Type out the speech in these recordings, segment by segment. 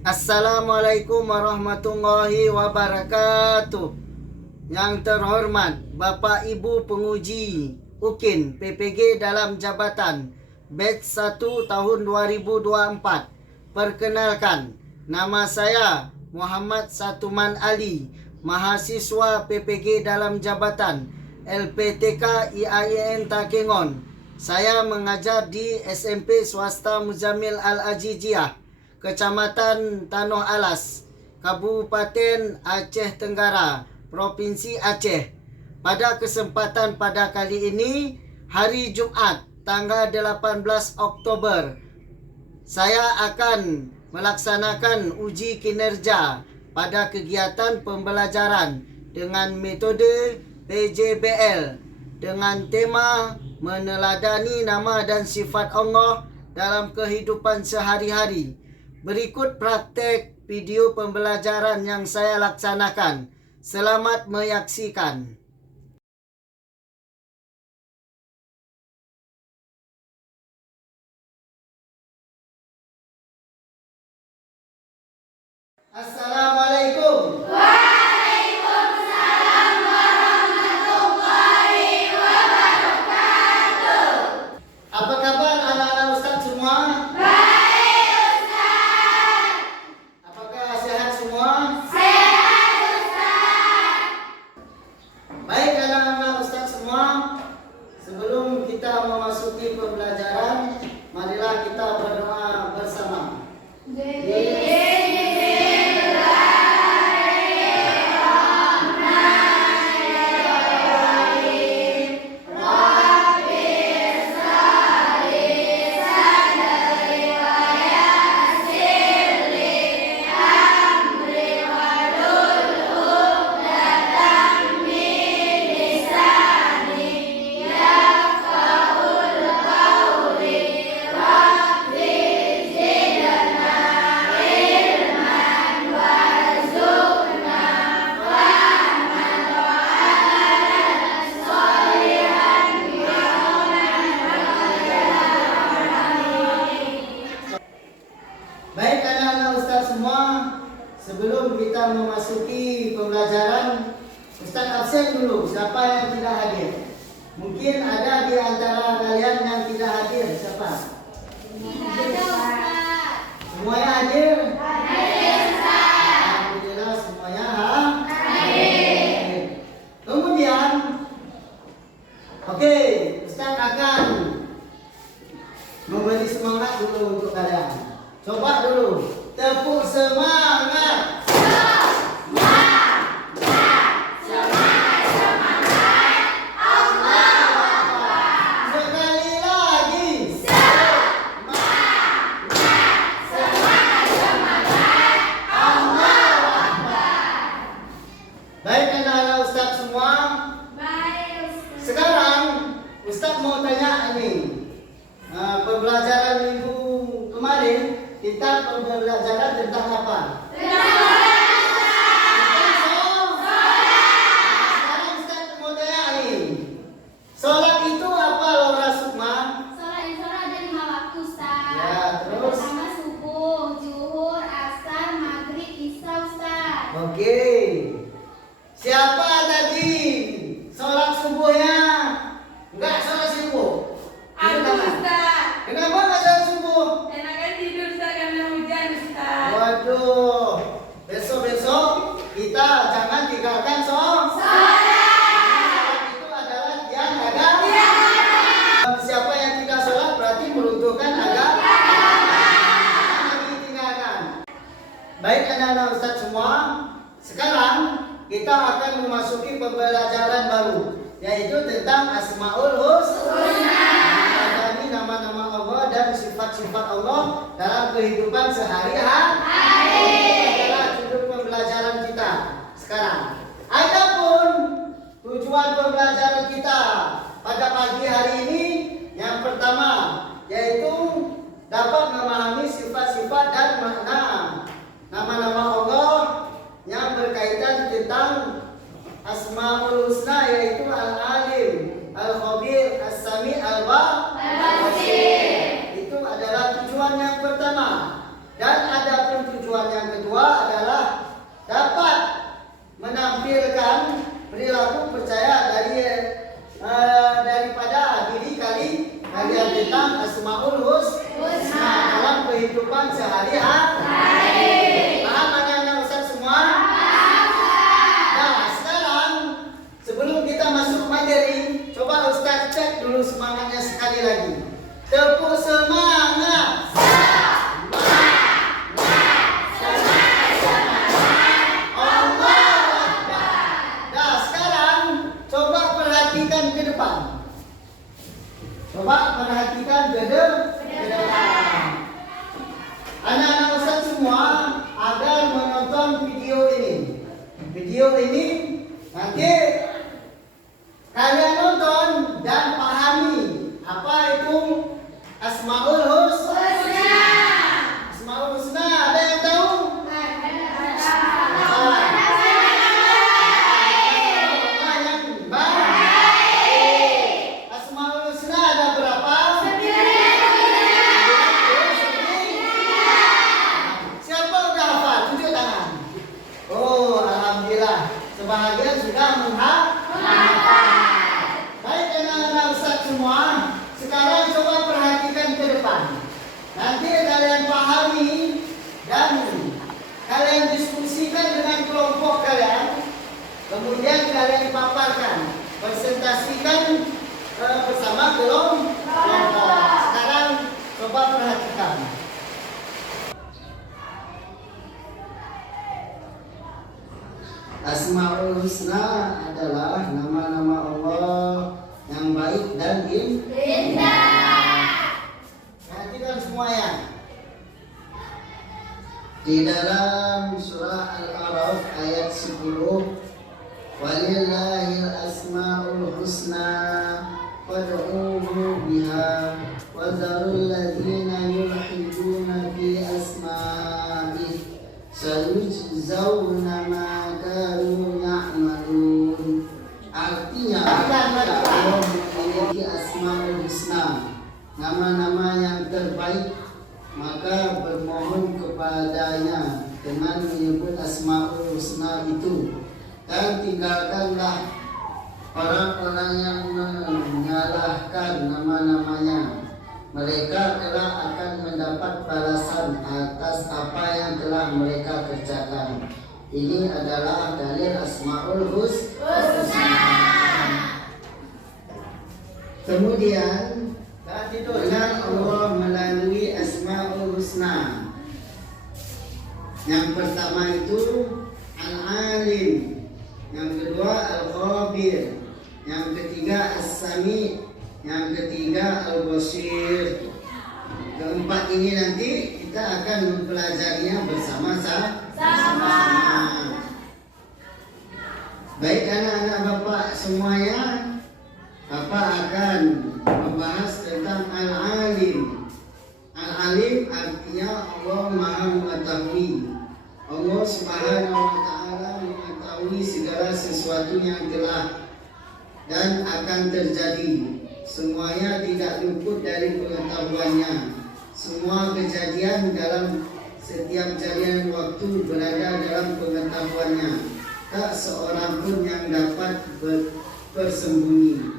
Assalamualaikum warahmatullahi wabarakatuh. Yang terhormat Bapak Ibu Penguji UKIN PPG dalam jabatan Batch 1 tahun 2024. Perkenalkan, nama saya Muhammad Satuman Ali, mahasiswa PPG dalam jabatan LPTK IAIN Takengon. Saya mengajar di SMP Swasta Muzamil Al-Ajijiyah, Kecamatan Tanoh Alas, Kabupaten Aceh Tenggara, Provinsi Aceh. Pada kesempatan pada kali ini, hari Jumat, tanggal 18 Oktober, saya akan melaksanakan uji kinerja pada kegiatan pembelajaran dengan metode PJBL dengan tema meneladani nama dan sifat Allah dalam kehidupan sehari-hari. Berikut praktek video pembelajaran yang saya laksanakan. Selamat menyaksikan. Assalamualaikum. Waalaikumsalam warahmatullahi wabarakatuh. Apa kabar anak-anak Ustaz semua? Baik Ustaz. Apakah sehat semua? Sehat Ustaz. Baik anak-anak Ustaz semua, sebelum kita memasuki pembelajaran, marilah kita berdoa bersama. Baik anak-anak Ustaz semua, sebelum kita memasuki pembelajaran, Ustaz absen dulu. Siapa yang tidak hadir? Mungkin ada di antara kalian yang tidak hadir. Siapa? Ada Ustaz. Semuanya hadir? Hadir Ustaz. Alhamdulillah semuanya Hadir. Kemudian, oke, Ustaz akan memberi semangat dulu untuk kalian. Coba dulu, tepuk semangat. Sekali lagi. Baik anak-anak Ustaz semua, Baik Ustaz. sekarang Ustaz mau tanya ini. Pembelajaran minggu kemarin kita pembelajaran tentang apa? Sekarang Ustaz mau tanya nih. Sholat itu apa Laura Sukma? Sholat ada 5 waktu Ustaz. Ya, terus? Pertama subuh, zuhur, asar, maghrib, isya Ustaz. Oke. Siapa tadi sholat subuhnya? Enggak sholat subuh. Aku Ustaz. Kenapa enggak sholat subuh? Enakan tidur Ustaz karena hujan Ustaz. Waduh. Besok-besok kita jangan tinggalkan sholat. Sholat itu adalah tiang agama. Siapa yang tidak sholat berarti meruntuhkan agama. Jangan ditinggalkan. Baik anak-anak Ustaz semua, sekarang kita akan memasuki pembelajaran baru, yaitu tentang Asmaul Husna. Meneladani nama-nama Allah dan sifat-sifat Allah dalam kehidupan sehari-hari. Itu adalah judul pembelajaran kita sekarang. Adapun tujuan pembelajaran kita pada pagi hari ini, yang pertama yaitu dapat memahami sifat-sifat dan makna nama-nama Allah yang berkaitan tentang Asmaul Husna, yaitu Al-Alim, Al-Khabir, As-Sami, Al-Basir. Itu adalah tujuan yang pertama. Dan ada pun tujuan yang video ini nanti kalian nonton dan pahami apa itu Asmaul Husna. Asmaul Husna ada yang tahu? Asmaul Husna ada berapa? Siapa udah hafal? Tunjuk tangan. Oh, alhamdulillah. Sebahagian sudah menghafal. Baik anak-anak Ustaz semua, sekarang coba perhatikan ke depan. Nanti kalian pahami dan kalian diskusikan dengan kelompok kalian. Kemudian kalian paparkan, presentasikan bersama kelompok. Sekarang coba perhatikan. Asmaul Husna adalah nama-nama Allah yang baik dan indah. Perhatikan semuanya. Di dalam surah Al-A'raf ayat 10, walillahil asmaul husna fad'uhu biha wa dharul ladzina yulhiduna fi asma'ihi sayujzauna ma kanu ya'malun. Artinya Allah memiliki asmaul husna, nama-nama yang terbaik, maka bermohon kepadanya dengan menyebut asmaul husna itu, dan tinggalkanlah orang-orang yang menyalahkan nama-namanya. Mereka kelak akan mendapat balasan atas apa yang telah mereka kerjakan. Ini adalah dalil Asmaul Husna. Kemudian dengan Allah melalui Asmaul Husna. Yang pertama itu Al-Alim, yang kedua Al-Khabir, yang ketiga As-Sami, yang ketiga Al-Basir. Keempat ini nanti kita akan mempelajarinya bersama-sama. Baik anak-anak Bapak semuanya, Bapak akan membahas tentang Al-Alim. Al-Alim artinya Allah Maha Mengetahui. Allah Subhanahu wa Ta'ala mengetahui segala sesuatu yang telah dan akan terjadi. Semuanya tidak luput dari pengetahuannya. Semua kejadian dalam setiap jarian waktu berada dalam pengetahuannya. Tak seorang pun yang dapat bersembunyi.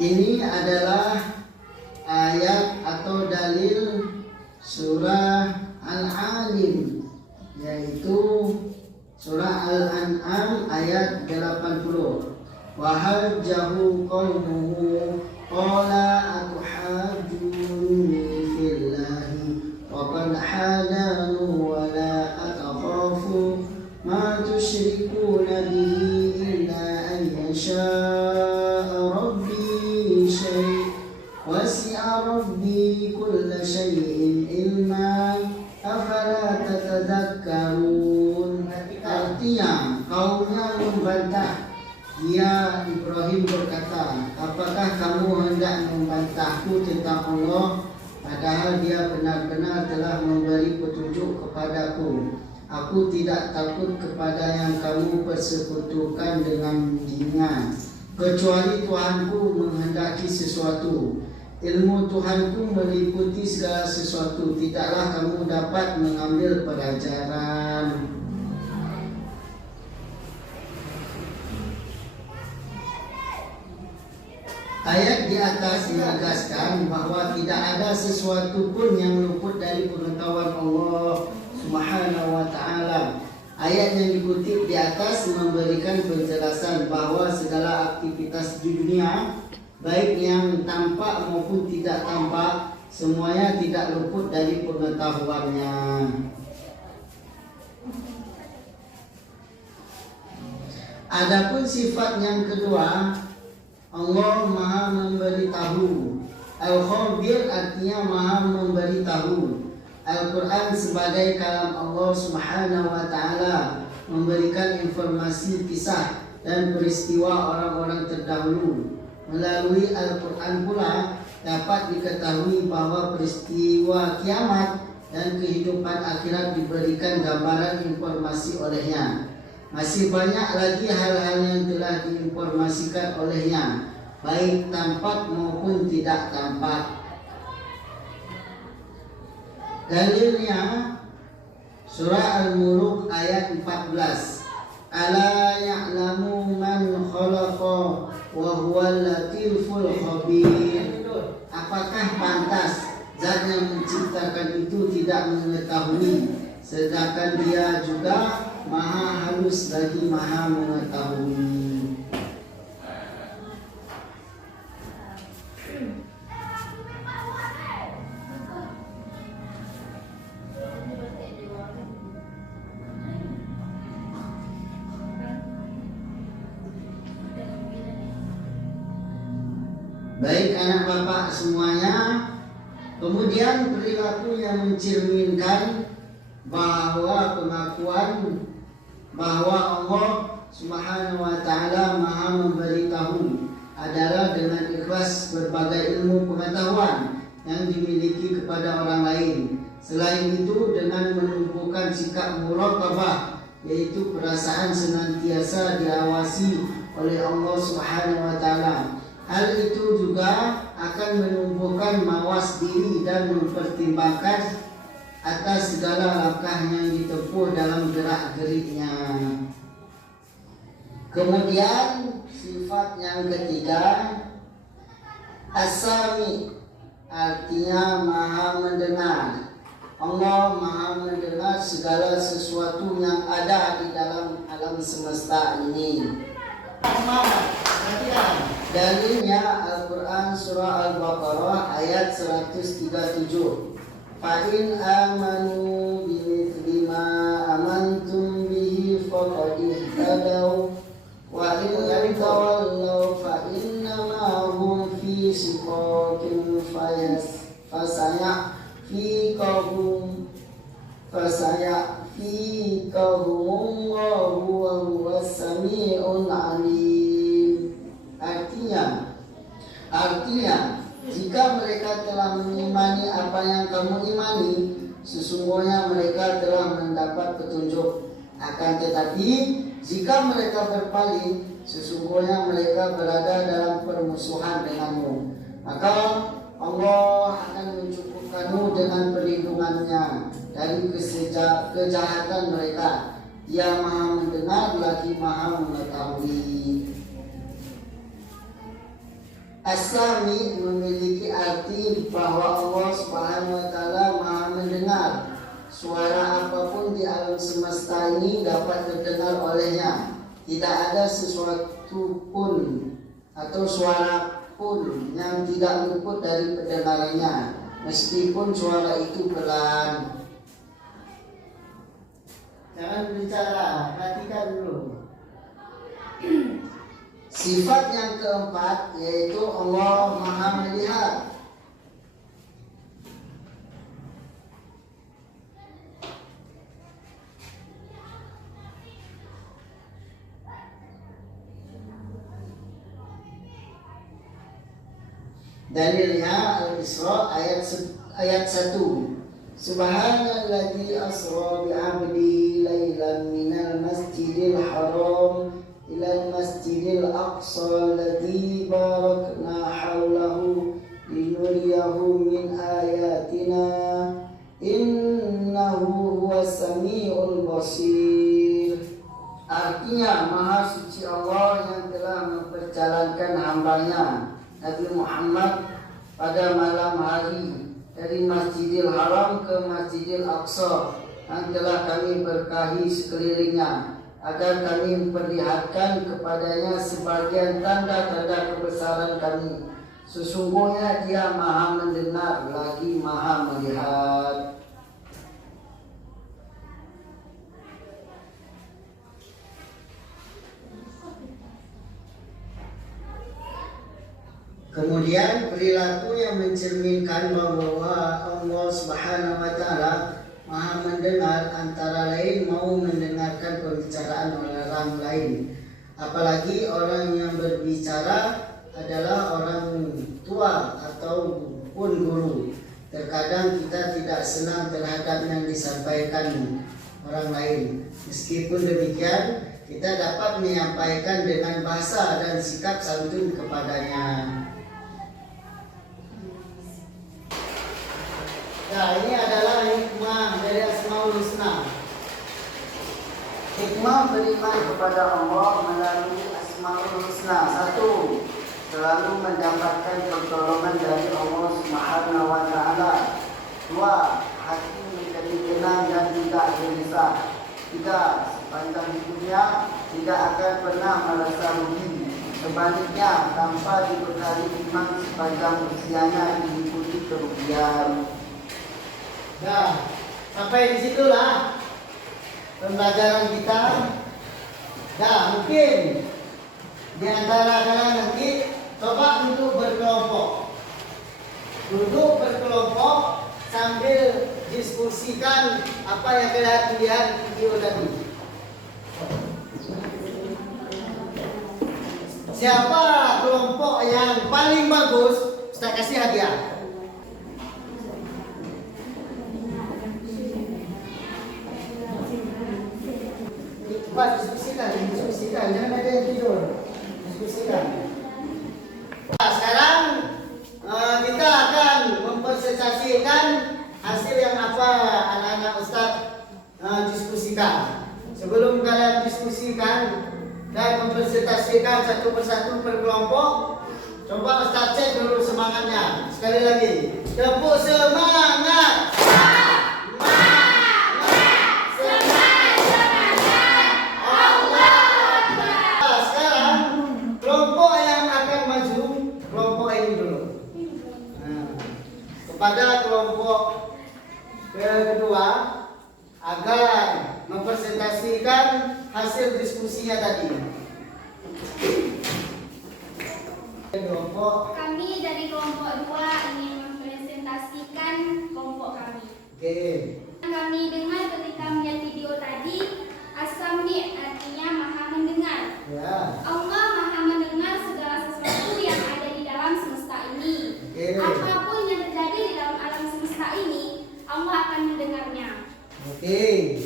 Ini adalah ayat atau dalil surah Al-Alim, yaitu surah Al-An'am ayat 80. Wa hajjahu qaumuhu qala atuhajjuni fillahi wa qad hadanu wa la akhafu ma tusyrikuna bihi illa an yasha'a rabbi wasi'a rabbi kulla syai'in ilma afala tatadhakkarun. Artinya kaumnya membantah. Dia Ibrahim berkata, apakah kamu hendak membantahku tentang Allah, padahal dia benar-benar telah memberi petunjuk kepadaku. Aku tidak takut kepada yang kamu persekutukan dengan Dia, kecuali Tuhanku menghendaki sesuatu. Ilmu Tuhanku meliputi segala sesuatu. Tidaklah kamu dapat mengambil pelajaran. Ayat di atas menegaskan bahwa tidak ada sesuatu pun yang luput dari pengetahuan Allah Subhanahu wa Ta'ala. Ayat yang dikutip di atas memberikan penjelasan bahwa segala aktivitas di dunia, baik yang tampak maupun tidak tampak, semuanya tidak luput dari pengetahuannya. Adapun sifat yang kedua, Allah maha memberitahu. Al-Khabir artinya maha memberitahu. Al-Quran sebagai kalam Allah Subhanahu wa Ta'ala, memberikan informasi kisah dan peristiwa orang-orang terdahulu. Melalui Al-Quran pula dapat diketahui bahwa peristiwa kiamat dan kehidupan akhirat diberikan gambaran informasi olehnya. Masih banyak lagi hal-hal yang telah diinformasikan olehnya, baik tampak maupun tidak tampak. Dalilnya surah Al-Muluk ayat 14. Ala ya'lamu man khalaqa wa huwal latiful khabir. Apakah pantas zat yang menciptakan itu tidak mengetahui, sedangkan dia juga maha halus lagi maha mengetahui. Baik anak bapak semuanya, kemudian perilaku yang mencerminkan bahwa pengakuan bahwa Allah Subhanahu wa Ta'ala maha memberitahu adalah dengan ikhlas berbagai ilmu pengetahuan yang dimiliki kepada orang lain. Selain itu dengan menumpukan sikap muraqabah, yaitu perasaan senantiasa diawasi oleh Allah Subhanahu wa Ta'ala. Hal itu juga akan menumbuhkan mawas diri dan mempertimbangkan atas segala langkah yang ditempuh dalam gerak-geriknya. Kemudian sifat yang ketiga, As-Sami, artinya maha mendengar. Allah maha mendengar segala sesuatu yang ada di dalam alam semesta ini. Dalilnya Al-Quran surah Al-Baqarah ayat 137. Fa'in amanu bimithli ma amantum bihi faqad ihtadaw wa in tawallaw fa innama hum fi shiqaqin fasayakfikahum Allahu wa huwas sami'un alim. Artinya, jika mereka telah mengimani apa yang kamu imani, sesungguhnya mereka telah mendapat petunjuk. Akan tetapi, jika mereka berpaling, sesungguhnya mereka berada dalam permusuhan denganmu. Maka Allah akan mencukupkanmu dengan perlindungannya dari kejahatan mereka. Dia maha mendengar lagi maha mengetahui. As-Sami memiliki arti bahwa Allah Subhanahu wa Ta'ala maha mendengar. Suara apapun di alam semesta ini dapat terdengar olehnya. Tidak ada sesuatu pun atau suara pun yang tidak luput dari pendengarannya, meskipun suara itu pelan. Jangan berbicara, perhatikan dulu. Sifat yang keempat yaitu Allah maha melihat. Dalilnya Al-Isra ayat 1. Subhanalladzi asra bi'abdi lailan minal masjidil haram ilal masjidil aqsa alladzi barakna haulahu linuriyahu min ayatina innahu huwas samiul basir. Artinya, maha suci Allah yang telah memperjalankan hambanya Nabi Muhammad pada malam hari dari Masjidil Haram ke Masjidil Aqsa yang telah kami berkahi sekelilingnya agar kami memperlihatkan kepadanya sebagian tanda-tanda kebesaran kami. Sesungguhnya Dia maha mendengar lagi maha melihat. Kemudian perilaku yang mencerminkan bahwa Allah Subhanahu wa taala Maha mendengar antara lain mau mendengarkan pembicaraan orang lain. Apalagi orang yang berbicara adalah orang tua ataupun guru. Terkadang kita tidak senang terhadap yang disampaikan orang lain. Meskipun demikian, kita dapat menyampaikan dengan bahasa dan sikap santun kepadanya. Nah, ini adalah hikmah dari Asmaul Husna. Hikmah beriman kepada Allah melalui Asmaul Husna. 1. Selalu mendapatkan pertolongan dari Allah Subhanahu wa taala. 2. Hati menjadi tenang dan tidak gelisah. 3. Sepanjang hidupnya tidak akan pernah merasa rugi. Sebaliknya, tanpa dibekali iman sepanjang usianya diikuti kerugian. Nah, sampai di situlah pembelajaran kita. Nah, mungkin di antara kalian nanti coba untuk berkelompok. Duduk berkelompok sambil diskusikan apa yang kalian lihat di video tadi. Siapa kelompok yang paling bagus, Ustaz kasih hadiah. Cepat diskusikan, jangan ada yang tidur. Diskusikan. Nah, sekarang kita akan mempresentasikan hasil yang apa anak-anak Ustaz diskusikan. Sebelum kalian diskusikan dan mempresentasikan satu persatu per kelompok, coba Ustaz cek dulu semangatnya. Sekali lagi, tepuk semangat. Pada kelompok kedua agar mempresentasikan hasil diskusinya tadi. Kami dari kelompok 2 ingin mempresentasikan kelompok kami. Oke. Kami dengar ketika melihat video tadi, As-Sami artinya Maha mendengar. Ya. Allah Maha mendengar segala sesuatu yang ada di dalam semesta ini. Oke. Apapun yang terjadi di dalam alam semesta ini, Allah akan mendengarnya. Oke.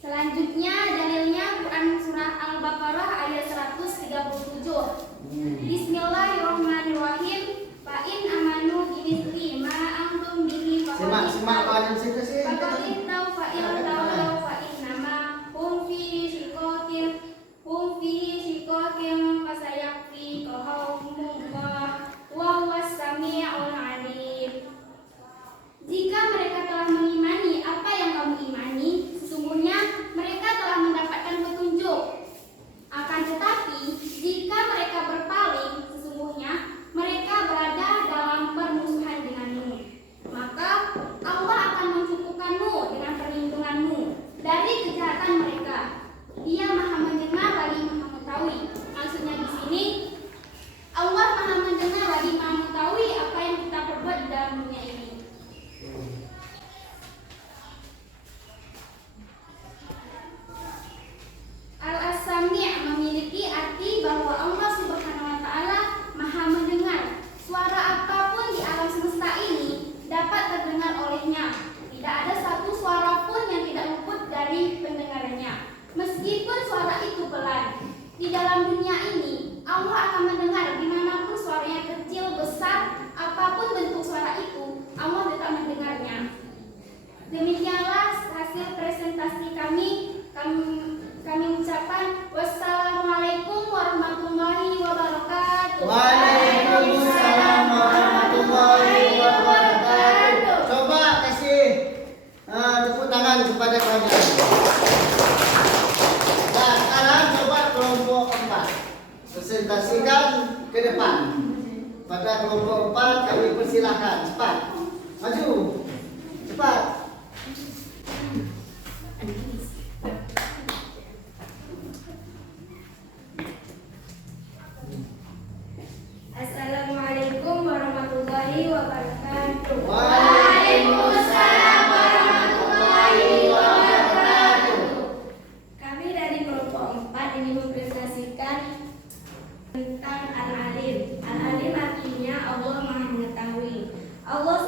Selanjutnya dalilnya Quran surah Al-Baqarah ayat 137. Bismillahirrahmanirrahim. Fa in amanu bimithli ma antum bihi Simak pada situ sih. faqad fa in tawallaw fa innama hum fihi shiqaqin fasayakfikahumullah wa huwas sami'ul alim. Jika mereka telah mengimani apa yang kamu imani, sesungguhnya mereka telah mendapatkan petunjuk. Akan tetapi, jika mereka berpaling, sesungguhnya mereka berada dalam permusuhan denganmu. Maka Allah akan mencukupkanmu dengan perlindunganmu dari kejahatan mereka. Dia Maha mendengar lagi Maha mengetahui. Maksudnya di sini, Allah Maha mendengar lagi Maha mengetahui apa yang kita perbuat di dalam dunia ini. Al-As-Sami' memiliki arti bahwa Allah Subhanahu wa taala Maha mendengar. Suara apapun di alam semesta ini dapat terdengar olehnya. Tidak ada satu suara pun yang tidak luput dari pendengarannya. Meskipun suara itu pelan. Di dalam dunia ini, Allah akan mendengar dimanapun suaranya kecil, besar, apapun bentuk suara itu, Allah tetap mendengarnya. Demikianlah hasil presentasi kami. Kami ucapkan wassalamualaikum warahmatullahi wabarakatuh. Waalaikumsalam warahmatullahi wabarakatuh. Coba kasih tepuk tangan kepada kalian. Nah, sekarang coba kelompok 4 presentasikan ke depan. Pada kelompok 4 kami persilahkan cepat maju, cepat. Tentang Al-Alim. Al-Alim artinya Allah Maha Mengetahui. Allah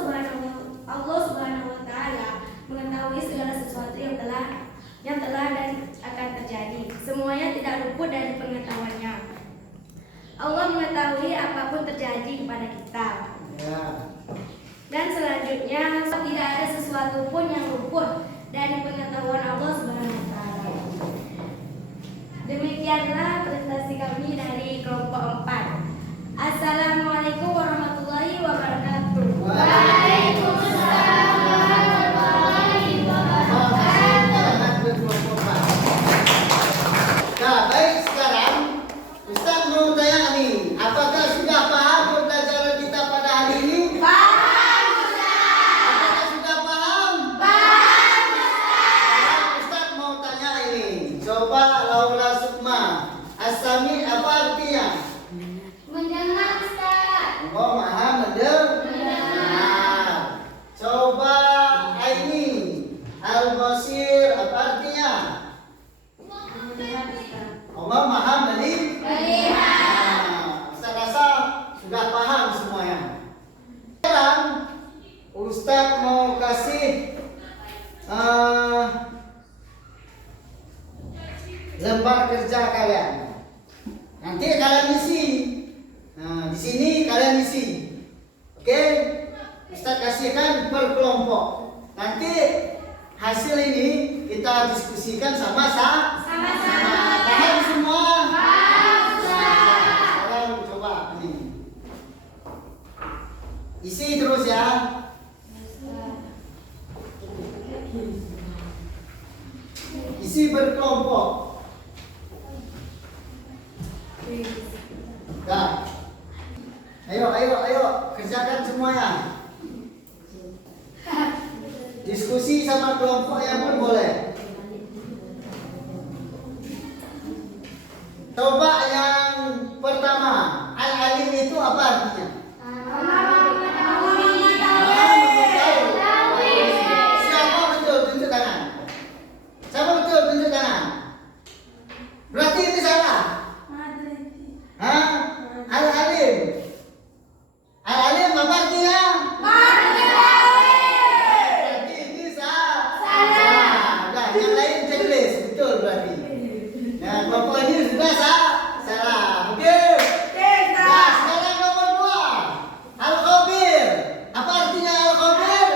Subhanahu wa taala mengetahui segala sesuatu yang telah dan akan terjadi. Semuanya tidak luput dari pengetahuannya. Allah mengetahui apapun terjadi kepada kita. Ya. Dan selanjutnya tidak ada sesuatu pun yang luput dari pengetahuan Allah Subhanahu wa taala. Demikianlah presentasi kami dari kelompok 4. Assalamualaikum warahmatullahi wabarakatuh. Waalaikumsalam warahmatullahi wabarakatuh. Nah, baik, sekarang Ustaz mau tanya nih, apakah sudah paham pembelajaran kita pada hari ini? Paham, Ustaz. Apakah sudah paham? Paham, Ustaz. Ustaz mau tanya ini. Coba Laura Sukma, As-Sami apa artinya? Mendengar, Ustaz. Oh, maha mendengar. Coba Aini, Al-Basir apa artinya? Allah maha melihat. Ustaz rasa sudah paham semuanya. Sekarang Ustaz mau kasih lembar kerja kalian. Nanti kalian isi. Nah, di sini kalian isi. Oke? Ustaz kasihkan per kelompok. Nanti hasil ini kita diskusikan sama-sama. Paham semua? Paham, Ustaz. Sekarang coba ini. Isi terus ya. Isi berkelompok. Dah. Ayo, kerjakan semuanya. Diskusi sama kelompok yang pun boleh. Coba yang pertama, Al-Alim itu apa artinya? Siapa betul? Tunjuk tangan. Siapa betul? Tunjuk tangan. Berarti ini salah. Hah? Al-Alim. Al-Alim apa artinya? Berarti ini salah. Nah, yang lain checklist. Betul berarti. Nah, kelompok ini sudah salah. Oke. Nah, sekarang nomor 2. Al-Khabir. Apa artinya Al-Khabir?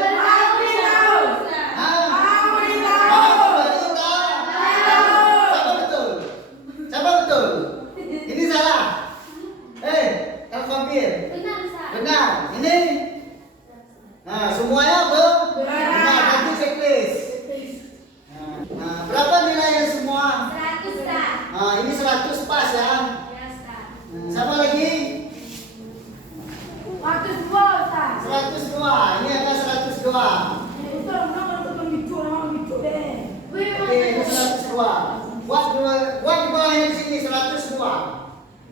Siapa betul? Ini salah. Al-Khabir. Benar, Ustaz. Benar. Ini. Nah, semuanya benar. Nanti checklist. Nah, berapa nilainya semua? 100, Ustaz. Nah, ini 100 pas ya. Ya, Ustaz. Sama lagi? 102. Ini ada 102. Oke, ini 102. Buat di bawahnya di sini 102.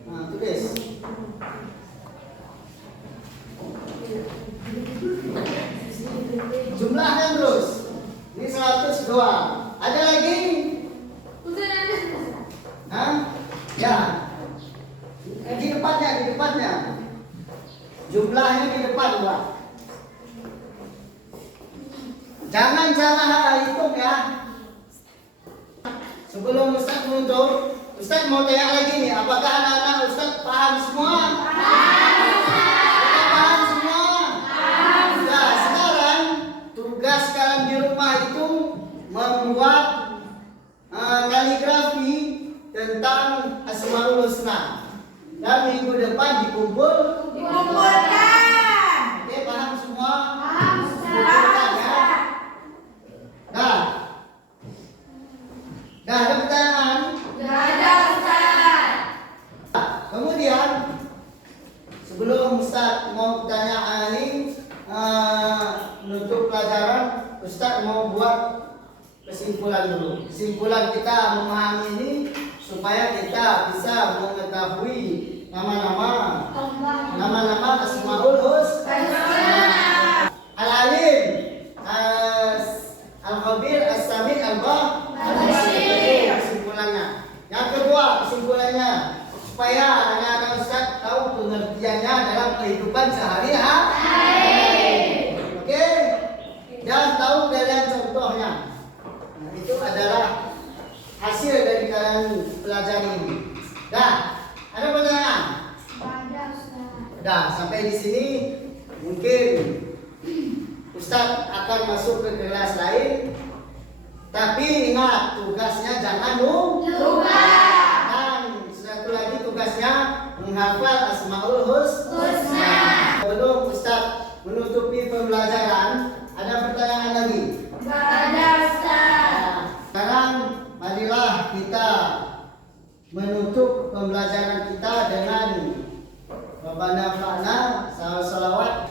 Nah, tulis. Jumlahkan terus. Ini 102. Ada lagi? Hah? Ya. Di depannya. Jumlahnya di depan, Pak. Jangan salah hitung ya. Sebelum Ustaz menutup, Ustaz mau tanya lagi nih, apakah anak-anak Ustaz paham semua? Paham semua? Nah, sekarang tugas kalian di rumah itu membuat kaligrafi tentang Asmaul Husna. Dan minggu depan dikumpul. Oke, paham semua? Dikumpulkan ya. Nah, ada pertanyaan? Kemudian sebelum Ustaz mau pertanyaan ini menutup pelajaran, Ustaz mau buat kesimpulan dulu. Kesimpulan kita memahami ini supaya kita bisa mengetahui nama-nama Asmaul Husna. Al-Alim, Al-Khabir, As-Sami, Al-Basir. Kesimpulannya. Yang kedua, kesimpulannya supaya anak-anak Ustaz tahu pengertiannya dalam kehidupan sehari-hari. Oke? Dan tahu kalian contohnya. Nah, itu adalah hasil dari kalian belajar ini. Dah, ada pertanyaan? Ada Ustaz. Dah, sampai di sini mungkin Ustaz akan masuk ke kelas lain. Tapi ingat, tugasnya jangan lupa. Dan satu lagi tugasnya menghafal Asmaul Husna. Sebelum Ustaz menutupi pembelajaran, ada pertanyaan lagi? Ada Ustaz. Sekarang marilah kita menutup pembelajaran kita dengan Rabbana fa'na salawat.